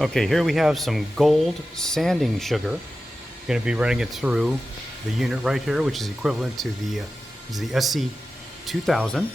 Okay, here we have some gold sanding sugar. Going to be running it through the unit right here, which is equivalent to the SC2000.